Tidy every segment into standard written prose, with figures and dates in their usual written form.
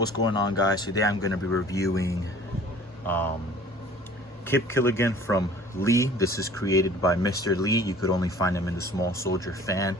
What's going on, guys? Today I'm going to be reviewing Killigan from Lee. This is created by Mr. Lee. You could only find him in the Small Soldier fan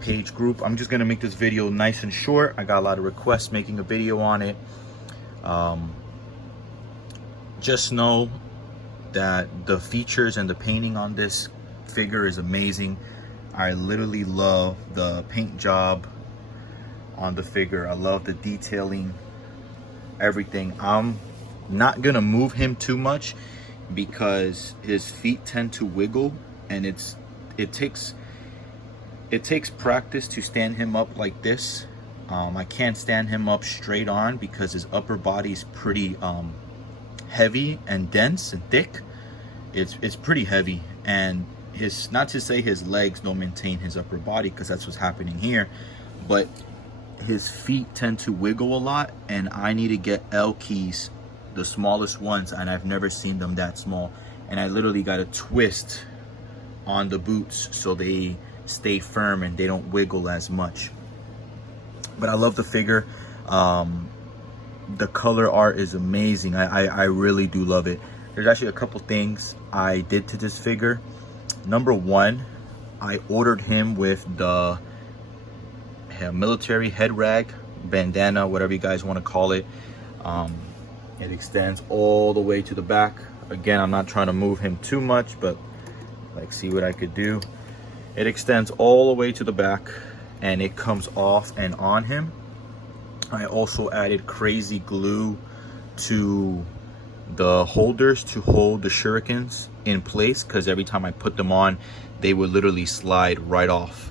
page group. I'm just going to make this video nice and short. I got a lot of requests making a video on it. Just know that the features and the painting on this figure is amazing. I literally love the paint job on the figure. I love the detailing, everything. I'm not gonna move him too much because his feet tend to wiggle, and it takes practice to stand him up like this. I can't stand him up straight on because his upper body is pretty heavy and dense and thick. It's pretty heavy, and not to say his legs don't maintain his upper body, because that's what's happening here, but his feet tend to wiggle a lot, and I need to get L keys, the smallest ones, and I've never seen them that small, and I literally got to twist on the boots so they stay firm and they don't wiggle as much. But I love the figure. The color art is amazing. I really do love it. There's actually a couple things I did to this figure. Number one, I ordered him with the military head rag, bandana, whatever you guys want to call it. It extends all the way to the back. Again, I'm not trying to move him too much, but like, see what I could do. It extends all the way to the back, and it comes off and on him. I also added crazy glue to the holders to hold the shurikens in place, because every time I put them on, they would literally slide right off.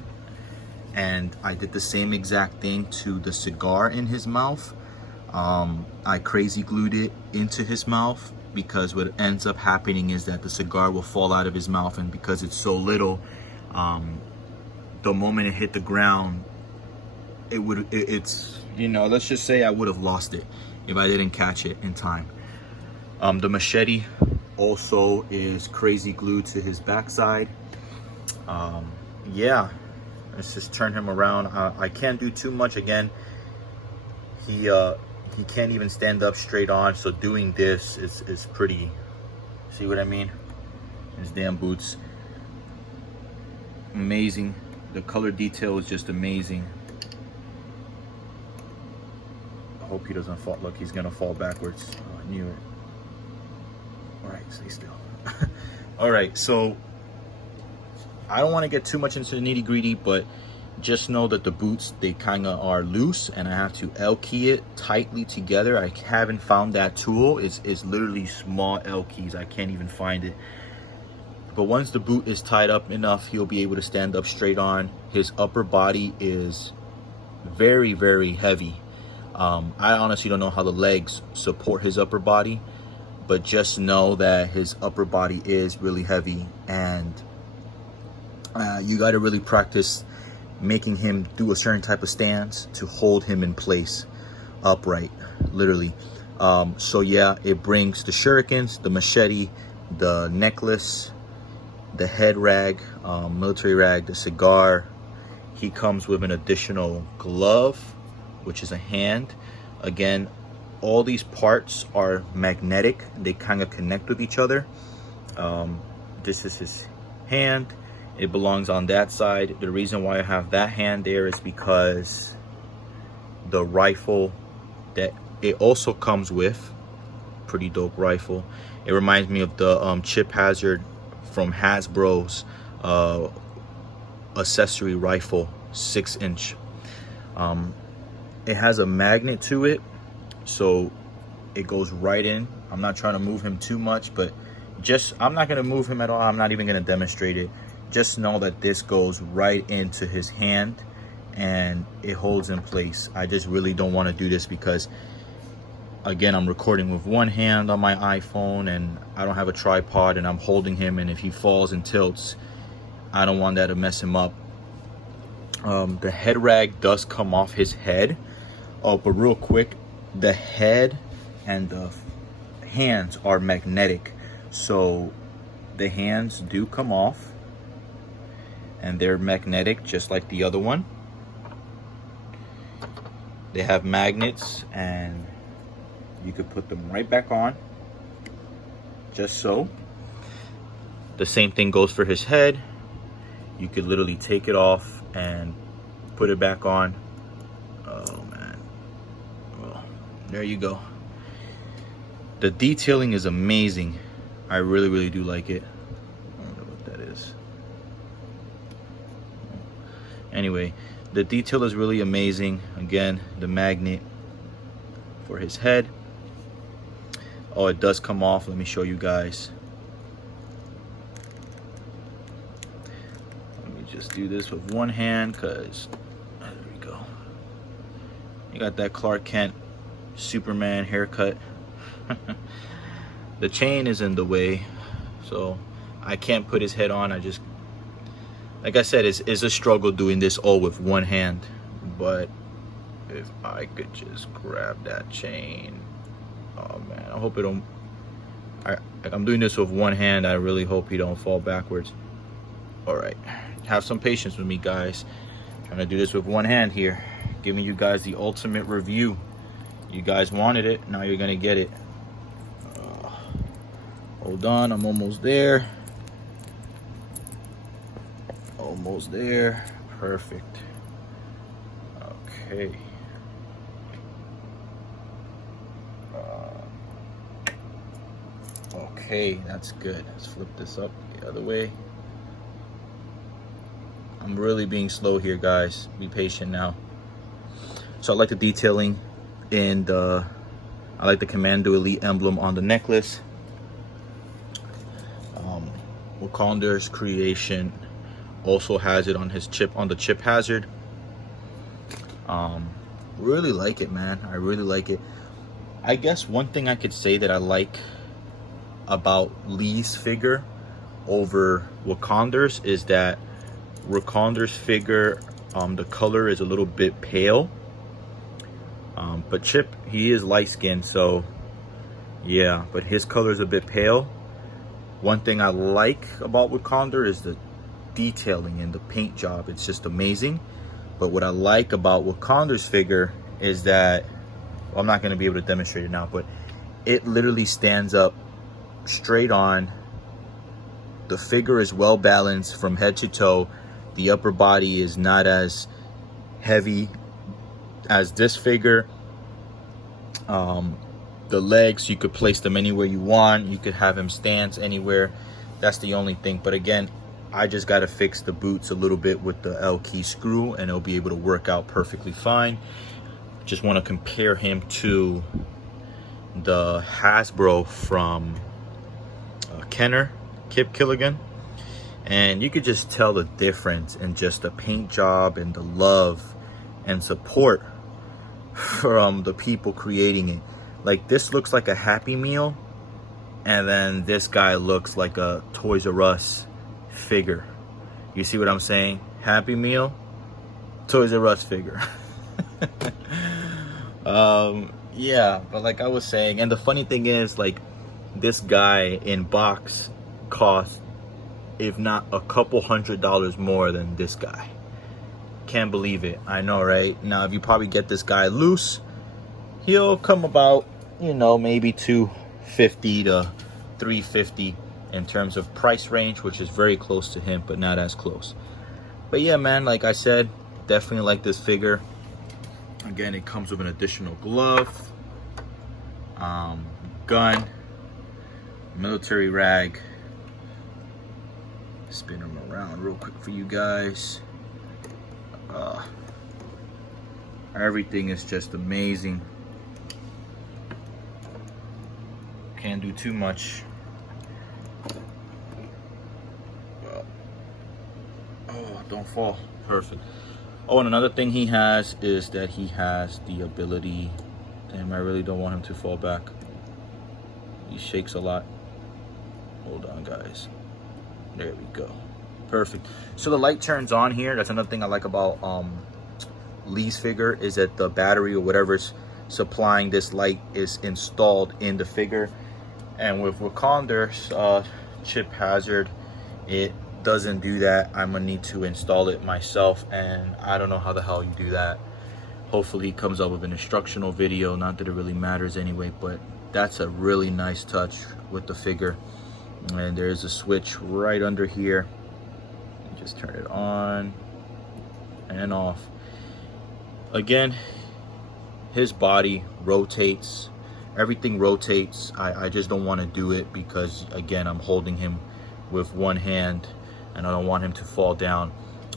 And I did the same exact thing to the cigar in his mouth. I crazy glued it into his mouth, because what ends up happening is that the cigar will fall out of his mouth, and because it's so little, the moment it hit the ground, it's you know, let's just say I would have lost it if I didn't catch it in time. The machete also is crazy glued to his backside. Yeah, let's just turn him around. I can't do too much. Again, he can't even stand up straight on, so doing this is pretty, see what I mean? His damn boots, amazing. The color detail is just amazing. I hope he doesn't fall. Look, he's gonna fall backwards. Oh, I knew it. All right, stay still. All right, so I don't want to get too much into the nitty gritty, but just know that the boots, they kind of are loose, and I have to L key it tightly together. I haven't found that tool. It's literally small L keys. I can't even find it. But once the boot is tied up enough, he'll be able to stand up straight on. His upper body is very, very heavy. I honestly don't know how the legs support his upper body, but just know that his upper body is really heavy, and you got to really practice making him do a certain type of stance to hold him in place upright, literally. So yeah, it brings the shurikens, the machete, the necklace, the head rag, military rag, the cigar. He comes with an additional glove, which is a hand. Again, all these parts are magnetic. They kind of connect with each other. This is his hand. It belongs on that side. The reason why I have that hand there is because the rifle that it also comes with, pretty dope rifle. It reminds me of the Chip Hazard from Hasbro's accessory rifle, 6-inch. It has a magnet to it, so it goes right in. I'm not trying to move him too much, but I'm not gonna move him at all. I'm not even gonna demonstrate it. Just know that this goes right into his hand and it holds in place. I just really don't want to do this because, again, I'm recording with one hand on my iPhone, and I don't have a tripod, and I'm holding him, and if he falls and tilts, I don't want that to mess him up. The head rag does come off his head. Oh, but real quick, the head and the hands are magnetic, so the hands do come off, and they're magnetic just like the other one. They have magnets, and you could put them right back on, just so. The same thing goes for his head. You could literally take it off and put it back on. Oh man, well, there you go. The detailing is amazing. I really do like it. I don't know what that is. Anyway, the detail is really amazing. Again, the magnet for his head. Oh, it does come off. Let me show you guys. Let me just do this with one hand, because there we go. You got that Clark Kent Superman haircut. The chain is in the way, so I can't put his head on. I just, like I said, it's a struggle doing this all with one hand. But if I could just grab that chain. Oh man, I hope it don't. I'm doing this with one hand. I really hope he don't fall backwards. All right, have some patience with me, guys. Trying to do this with one hand here, giving you guys the ultimate review. You guys wanted it, now you're gonna get it. Hold on, I'm almost there. Almost there. Perfect. Okay. Okay, that's good. Let's flip this up the other way. I'm really being slow here, guys. Be patient now. So I like the detailing, and I like the Commando Elite emblem on the necklace. Wakanda's creation also has it on his chip, on the chip hazard. Really like it, man. I really like it. I guess one thing I could say that I like about Lee's figure over Wakanda's is that Wakanda's figure, the color is a little bit pale. But Chip, he is light skinned, so yeah, but his color is a bit pale. One thing I like about Wakanda is the detailing and the paint job. It's just amazing. But what I like about Wakanda's figure is that, well, I'm not going to be able to demonstrate it now, but it literally stands up straight on. The figure is well balanced from head to toe. The upper body is not as heavy as this figure. The legs, you could place them anywhere you want. You could have him stance anywhere. That's the only thing. But again, I just got to fix the boots a little bit with the L key screw, and it'll be able to work out perfectly fine. Just want to compare him to the Hasbro from Kenner, Kip Killigan. And you could just tell the difference in just the paint job and the love and support from the people creating it. Like, this looks like a Happy Meal, and then this guy looks like a Toys R Us figure. You see what I'm saying? Happy Meal, Toys R Us figure. Yeah, but like I was saying, and the funny thing is, like, this guy in box costs, if not a couple $100 more than this guy. Can't believe it. I know, right? Now, if you probably get this guy loose, he'll come about, you know, maybe $250 to $350 in terms of price range, which is very close to him, but not as close. But yeah, man, like I said, definitely like this figure. Again, it comes with an additional glove, gun, military rag. Spin him around real quick for you guys. Everything is just amazing. Can't do too much. Oh, don't fall. Perfect. Oh, and another thing he has is that he has the ability. Damn, I really don't want him to fall back. He shakes a lot. Hold on, guys. There we go. Perfect. So the light turns on here. That's another thing I like about Lee's figure, is that the battery or whatever's supplying this light is installed in the figure. And with Wakanda's chip hazard, it doesn't do that. I'm gonna need to install it myself, and I don't know how the hell you do that. Hopefully he comes up with an instructional video, not that it really matters anyway, but that's a really nice touch with the figure. And there's a switch right under here. Just turn it on and off. Again, his body rotates, everything rotates. I just don't want to do it because, again, I'm holding him with one hand and I don't want him to fall down.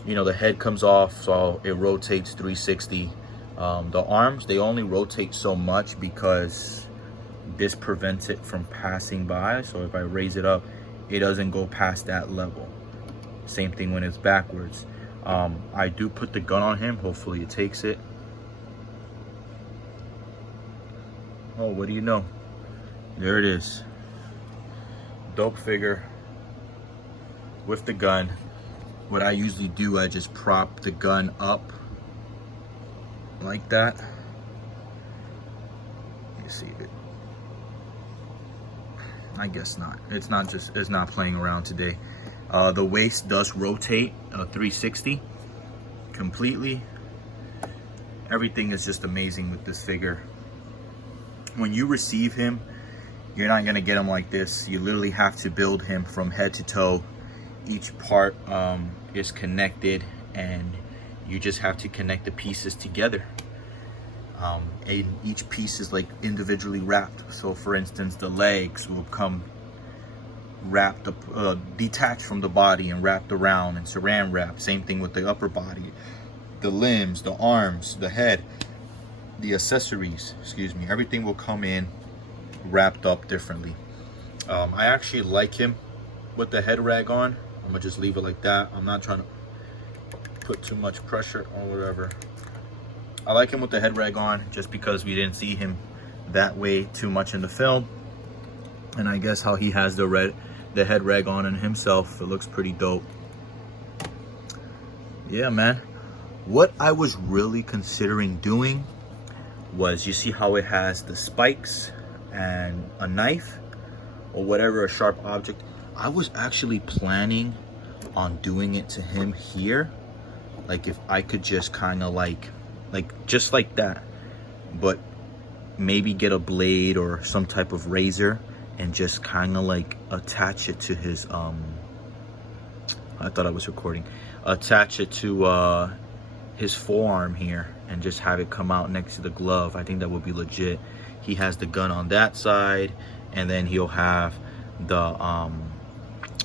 You know, the head comes off, so it rotates 360. The arms, they only rotate so much because this prevents it from passing by. So if I raise it up, it doesn't go past that level. Same thing when it's backwards. I do put the gun on him. Hopefully it takes it. Oh, what do you know? There it is. Dope figure with the gun. What I usually do, I just prop the gun up like that. You see it? I guess not. It's not playing around today. The waist does rotate 360 completely. Everything is just amazing with this figure. When you receive him, you're not gonna get him like this. You literally have to build him from head to toe. Each part is connected, and you just have to connect the pieces together. And each piece is like individually wrapped. So for instance, the legs will come wrapped up, detached from the body and wrapped around and saran wrap. Same thing with the upper body, the limbs, the arms, the head, the accessories, excuse me, everything will come in wrapped up differently. I actually like him with the head rag on. I'm gonna just leave it like that. I'm not trying to put too much pressure or whatever. I like him with the head rag on just because we didn't see him that way too much in the film. And I guess how he has the head rag on in himself, it looks pretty dope. Yeah, man. What I was really considering doing was, you see how it has the spikes and a knife or whatever, a sharp object. I was actually planning on doing it to him here. Like if I could just kind of like just like that, but maybe get a blade or some type of razor and just kind of like attach it to his I thought I was recording, attach it to his forearm here and just have it come out next to the glove. I think that would be legit. He has the gun on that side, and then he'll have the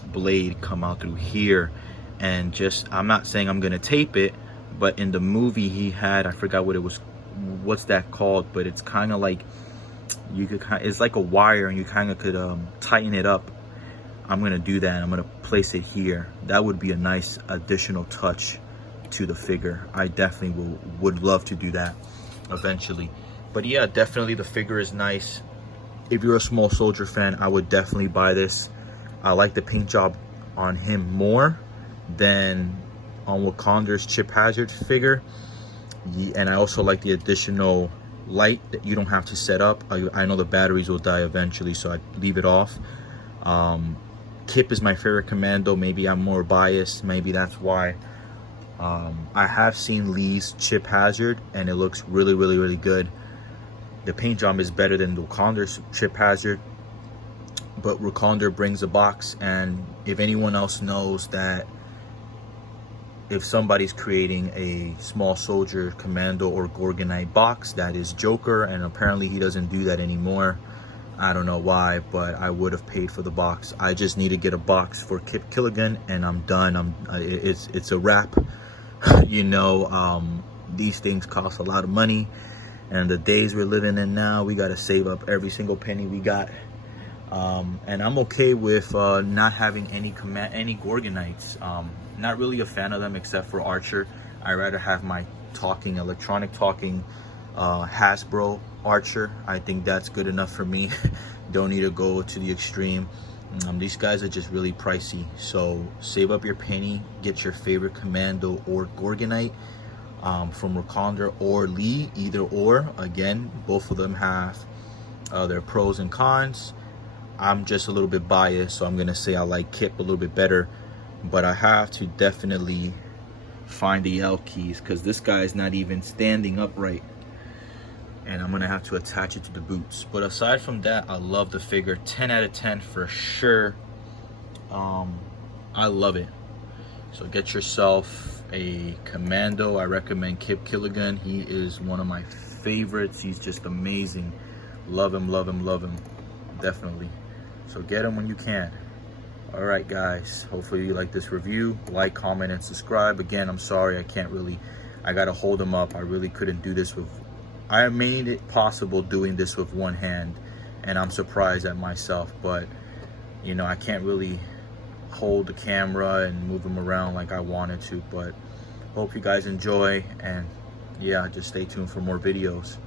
blade come out through here. And just, I'm not saying I'm gonna tape it, but in the movie he had, I forgot what it was, what's that called, but it's kind of like, you could it's like a wire and you kind of could tighten it up. I'm gonna do that. I'm gonna place it here. That would be a nice additional touch to the figure. I definitely would love to do that eventually. But yeah, definitely the figure is nice. If you're a Small Soldier fan, I would definitely buy this. I like the paint job on him more than on Wakanda's Chip Hazard figure. And I also like the additional light that you don't have to set up. I know the batteries will die eventually, so I leave it off. Kip is my favorite commando. Maybe I'm more biased, maybe that's why. I have seen Lee's Chip Hazard and it looks really, really, really good. The paint job is better than Wakanda's Chip Hazard, but Wakanda brings a box. And if anyone else knows that if somebody's creating a Small Soldier Commando or Gorgonite box, that is Joker, and apparently he doesn't do that anymore. I don't know why, but I would have paid for the box. I just need to get a box for Kip Killigan and I'm done. It's a wrap. You know, these things cost a lot of money, and the days we're living in now, we got to save up every single penny we got. And I'm okay with not having any Gorgonites. Not really a fan of them except for Archer. I rather have my electronic talking Hasbro Archer. I think that's good enough for me. Don't need to go to the extreme. These guys are just really pricey, so save up your penny, get your favorite Commando or Gorgonite from Wakanda or Lee, either or. Again, both of them have their pros and cons. I'm just a little bit biased, so I'm gonna say I like Kip a little bit better, but I have to definitely find the L keys, because this guy is not even standing upright, and I'm gonna have to attach it to the boots. But aside from that, I love the figure. 10 out of 10 for sure. I love it. So get yourself a Commando. I recommend Killigan. He is one of my favorites. He's just amazing. Love him, love him, love him. Definitely. So get him when you can. All right, guys. Hopefully you like this review. Like, comment, and subscribe. Again, I'm sorry I gotta hold him up. I really couldn't do this with, I made it possible doing this with one hand, and I'm surprised at myself, but you know, I can't really hold the camera and move him around like I wanted to. But hope you guys enjoy, and yeah, just stay tuned for more videos.